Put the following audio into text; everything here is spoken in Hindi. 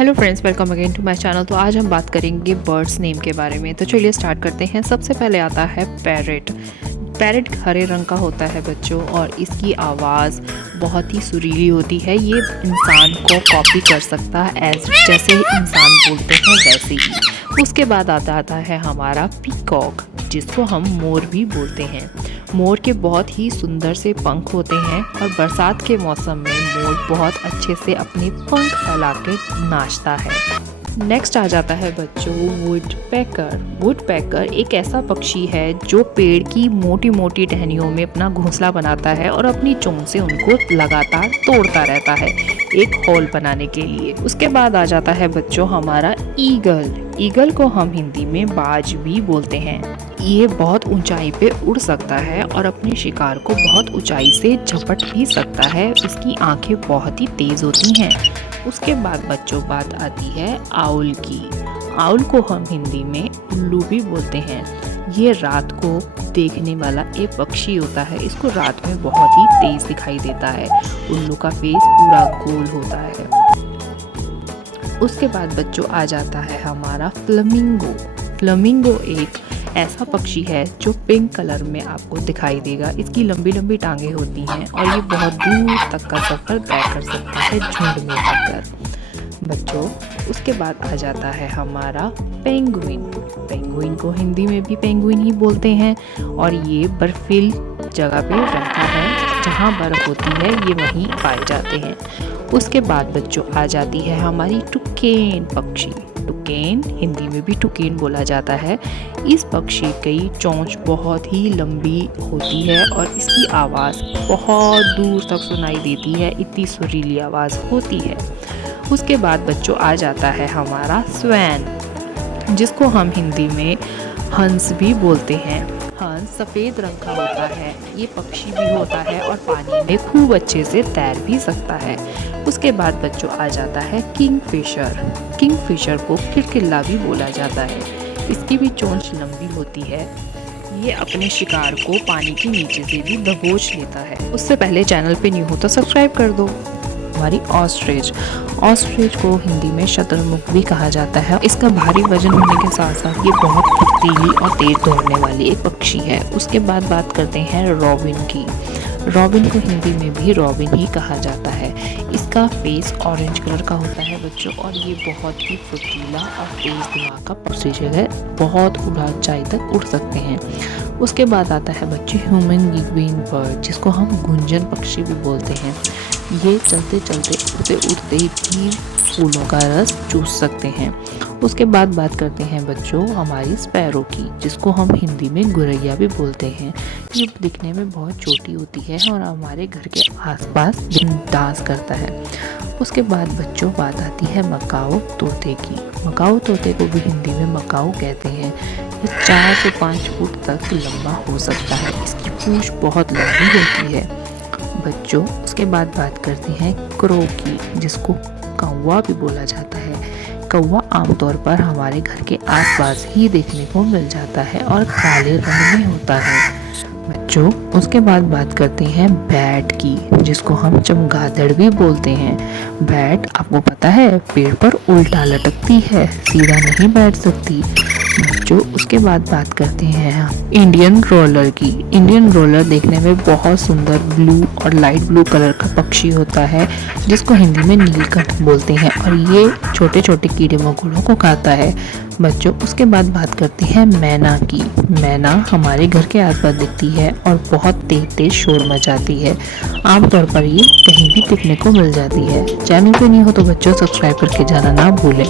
Hello friends, welcome again to my channel. तो आज हम बात करेंगे बर्ड्स नेम के बारे में। तो चलिए स्टार्ट करते हैं। सबसे पहले आता है पैरेट। पैरेट हरे रंग का होता है बच्चों, और इसकी आवाज़ बहुत ही सुरीली होती है। ये इंसान को कॉपी कर सकता है, जैसे इंसान बोलते हैं वैसे ही। उसके बाद आता है हमारा पीकॉक, जिसको हम मोर भी बोलते हैं। मोर के बहुत ही सुंदर से पंख होते हैं, और बरसात के मौसम में मोर बहुत अच्छे से अपने पंख फैला के नाचता है। नेक्स्ट आ जाता है बच्चों वुड पैकर। वुड पैकर एक ऐसा पक्षी है जो पेड़ की मोटी मोटी टहनियों में अपना घोंसला बनाता है और अपनी चोंच से उनको लगातार तोड़ता रहता है एक होल बनाने के लिए। उसके बाद आ जाता है बच्चों हमारा ईगल। ईगल को हम हिंदी में बाज भी बोलते हैं। ये बहुत ऊंचाई पे उड़ सकता है और अपने शिकार को बहुत ऊंचाई से झपट भी सकता है। इसकी आंखें बहुत ही तेज होती हैं। उसके बाद बच्चों बात आती है आउल की। आउल को हम हिंदी में उल्लू भी बोलते हैं। ये रात को देखने वाला एक पक्षी होता है। इसको रात में बहुत ही तेज दिखाई देता है। उल्लू का फेस पूरा गोल होता है। उसके बाद बच्चों आ जाता है हमारा फ्लेमिंगो। फ्लेमिंगो एक ऐसा पक्षी है जो पिंक कलर में आपको दिखाई देगा। इसकी लंबी लंबी टांगे होती हैं और ये बहुत दूर तक का सफ़र तय कर सकता है झुंड में रहकर बच्चों। उसके बाद आ जाता है हमारा पेंगुइन। पेंगुइन को हिंदी में भी पेंगुइन ही बोलते हैं, और ये बर्फीली जगह पे रहता है। जहाँ बर्फ होती है ये वहीं पाए जाते हैं। उसके बाद बच्चों आ जाती है हमारी टुकेन पक्षी। टुकेन हिंदी में भी टुकेन बोला जाता है। इस पक्षी की चोंच बहुत ही लंबी होती है और इसकी आवाज़ बहुत दूर तक सुनाई देती है। इतनी सुरीली आवाज़ होती है। उसके बाद बच्चों आ जाता है हमारा स्वैन, जिसको हम हिंदी में हंस भी बोलते हैं। हंस सफ़ेद रंग का होता है। ये पक्षी भी होता है और पानी में खूब अच्छे से तैर भी सकता है। उसके बाद बच्चों आ जाता है किंगफिशर। किंगफिशर को किलकिल्ला भी बोला जाता है। इसकी भी चोंच लंबी होती है। ये अपने शिकार को पानी के नीचे से भी दबोच लेता है। उससे पहले चैनल पे न्यू हो तो सब्सक्राइब कर दो। हमारी ऑस्ट्रिच। ऑस्ट्रिच को हिंदी में शतुरमुर्ग भी कहा जाता है। इसका भारी वजन होने के साथ साथ ये बहुत फुर्तीली और तेज दौड़ने वाली एक पक्षी है। उसके बाद बात करते हैं रॉबिन की। रॉबिन को हिंदी में भी रॉबिन ही कहा जाता है। इसका फेस ऑरेंज कलर का होता है बच्चों, और ये बहुत ही फुर्तीला और तेज दिमाग का पक्षी है। बहुत ऊंचाई तक उड़ सकते हैं। उसके बाद आता है बच्चे ह्यूमन गिगविंग बर्ड, जिसको हम गुंजन पक्षी भी बोलते हैं। ये चलते चलते उड़ते उड़ते भी फूलों का रस चूस सकते हैं। उसके बाद बात करते हैं बच्चों हमारी स्पैरो की, जिसको हम हिंदी में गुरैया भी बोलते हैं। ये दिखने में बहुत छोटी होती है और हमारे घर के आसपास डांस करता है। उसके बाद बच्चों बात आती है मकाओ तोते की। मकाओ तोते को भी हिंदी में मकाओ कहते हैं। ये 4 से 5 फुट तक लंबा हो सकता है। इसकी पूंछ बहुत लंबी होती है बच्चों। उसके बाद बात करते हैं क्रो की, जिसको कौवा भी बोला जाता है। कौवा आमतौर पर हमारे घर के आसपास ही देखने को मिल जाता है और काले रंग में होता है बच्चों। उसके बाद बात करते हैं बैट की, जिसको हम चमगादड़ भी बोलते हैं। बैट आपको पता है पेड़ पर उल्टा लटकती है, सीधा नहीं बैठ सकती बच्चों। उसके बाद बात करते हैं इंडियन रोलर की। इंडियन रोलर देखने में बहुत सुंदर ब्लू और लाइट ब्लू कलर का पक्षी होता है, जिसको हिंदी में नीलकंठ बोलते हैं, और ये छोटे छोटे कीड़े मकोड़ों को खाता है बच्चों। उसके बाद बात करते हैं मैना की। मैना हमारे घर के आसपास दिखती है और बहुत तेज तेज शोर मचाती है। आमतौर पर ये कहीं भी दिखने को मिल जाती है। चैनल पे नहीं हो तो बच्चों सब्सक्राइब करके जाना ना भूलें।